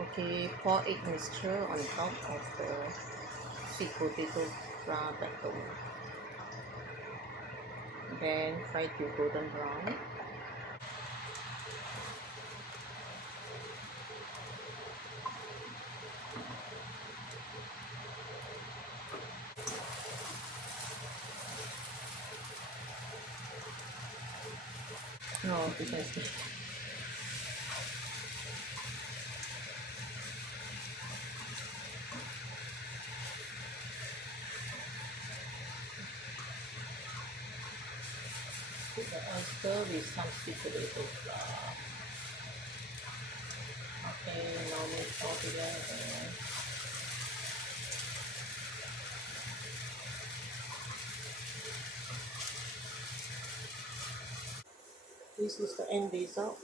Okay, pour egg mixture on top of the sweet potato flour batter. Then fry to golden brown. No, you can see. Put the oyster with some sweet potato flour. Okay, now mix all together. This is the end result.